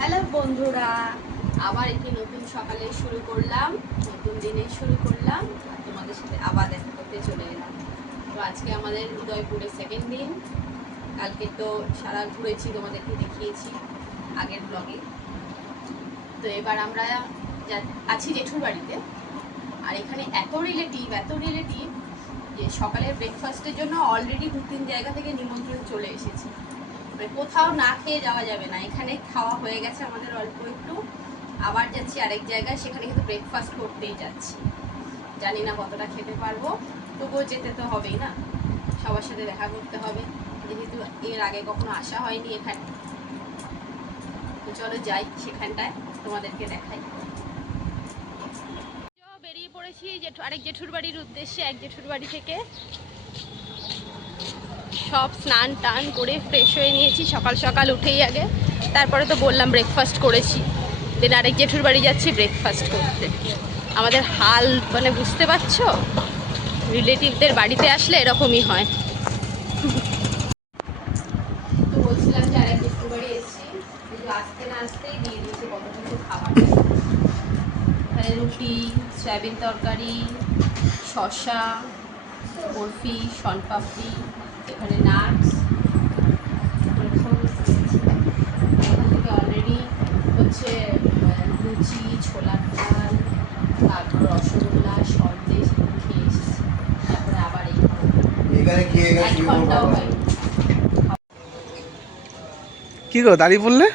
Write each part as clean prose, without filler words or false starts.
Hello বন্ধুরা, আবার একটি নতুন সকালে শুরু করলাম, নতুন দিনে শুরু করলাম আর তোমাদের সাথে আবার দেখা করতে চলে এলাম। তো আজকে আমাদের উদয়পুরের সেকেন্ড দিন। কালকে তো সারা ঘুরেছি, তোমাদেরকে দেখিয়েছি আগের ব্লগে। তো এবার আমরা আছি জেঠুর বাড়িতে। আর এখানে এত রিলেটিভ যে সকালের ব্রেকফাস্টের জন্য অলরেডি 2-3 জায়গা থেকে নিমন্ত্রণ চলে এসেছে। মানে কোথাও না খেয়ে যাওয়া যাবে না, এখানে খাওয়া হয়ে গেছে আমাদের অল্প একটু, আবার যাচ্ছি আরেক জায়গায়, সেখানে কিন্তু ব্রেকফাস্ট করতেই যাচ্ছি। জানি না কতটা খেতে পারবো, তবুও যেতে তো হবেই না, সবার সাথে দেখা করতে হবে, যেহেতু এর আগে কখনো আসা হয়নি এখানে। তো চলো যাই সেখানটায়, তোমাদেরকে দেখাই। বেরিয়ে পড়েছি আরেক জেঠুর বাড়ির উদ্দেশ্যে। এক জেঠুর বাড়ি থেকে সব স্নান টান করে ফ্রেশ হয়ে নিয়েছি সকাল সকাল উঠেই আগে। তারপরে তো বললাম ব্রেকফাস্ট করেছি, দেন আরেক জেঠুর বাড়ি যাচ্ছি ব্রেকফাস্ট করতে। আমাদের হাল মানে বুঝতে পারছো, রিলেটিভদের বাড়িতে আসলে এরকমই হয়। তো বলছিলাম যে আরেক জেঠুর বাড়ি এসেছি, কিন্তু আসতে না আসতেই দিয়ে দিয়েছি কত কিছু খাবার। এখানে রুটি, সয়াবিন তরকারি, শসা, বরফি, শনপাপড়ি, এখানে নাটস, অলরেডি হচ্ছে লুচি, ছোলার ডাল, তারপর রসগোল্লা, সন্দেশ খেয়ে এসেছি। তারপরে আবার এক ঘন্টাও হয়। কি গো দাঁড়িয়ে পড়লে?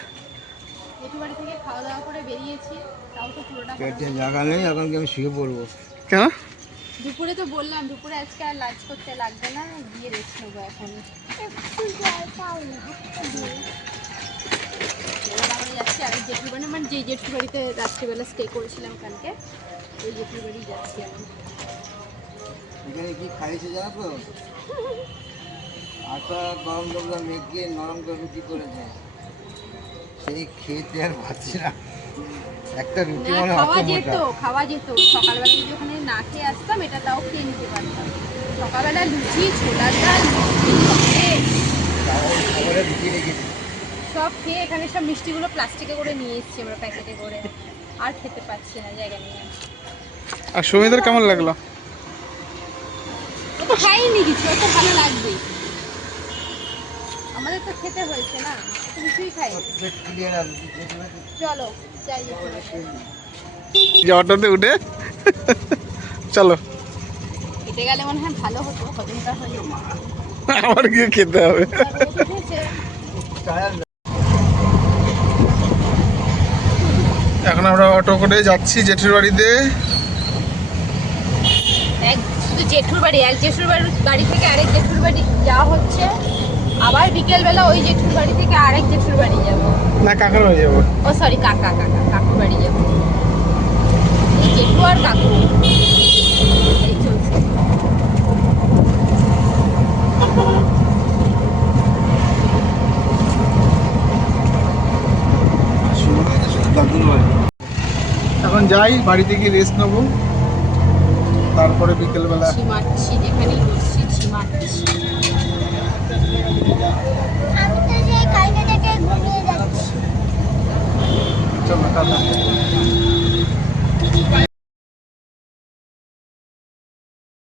জেঠু বাড়ি থেকে খাওয়া দাওয়া করে বেরিয়েছি, তাও তো পুরোটা জায়গা নেই, এখন কি আমি শুয়ে পড়বো? কেন? দুপুরে তো বললাম দুপুরে আজকে আর লাঞ্চ করতে লাগবে না, গিয়ে রেস্ট নেবো এখন। এবার আমরা যাচ্ছি আরেক জেঠুর বাড়ি, মানে যেই জেঠুর বাড়িতে রাত্রিবেলা স্টে করেছিলাম কালকে, ওই জেঠুর বাড়ি যাচ্ছি এখন। এখানে কি খাইছে জানো তো? আটা গরম জল মেখে নরম করে রুটি করেছে, সেই খেতে আর পাচ্ছি না। একটা রুটি মানে খাওয়া যেত সকালবেলা যদি ওখানে না খেয়ে আসতাম, এটা তাও খেয়ে নিতে পারতাম। সকালবেলা লুচি, ছোলার ডাল, রুটি রেখেছি সব খেয়ে এখানে সব মিষ্টিগুলো প্লাস্টিকে করে নিয়ে এসেছি আমরা, প্যাকেটে করে। আর খেতে পাচ্ছি না, জায়গা নিয়ে। আর সুমিদের কেমন লাগলো? ও তো খাইনি কিছু, অত ভালো লাগবে, আমাদের তো খেতে হয়েছে না, তো কিছুই খাই। চলো যাই, অটোতে উঠে চলো। খেতে গেলে মনে হয় ভালো হতো, হজমটা হয়ে আবার গিয়ে খেতে হবে। এখন আমরা অটো করে যাচ্ছি জেঠুর বাড়িতে। শুধু জেঠুর বাড়ি, এক জেঠুর বাড়ি থেকে আরেক জেঠুর বাড়ি যাওয়া হচ্ছে, আবার বিকেলবেলা ওই জেঠুর বাড়ি থেকে আরেক জেঠুর বাড়ি যাবো, না কাকার বাড়ি যাবো। ও সরি, কাকুর বাড়ি যাবো। এই জেঠু আর কাকু এই চলছে। এখন যাই বাড়িতে গিয়ে রেস্ট নেবো, তারপরে বিকেলবেলা যেখানেই বসছি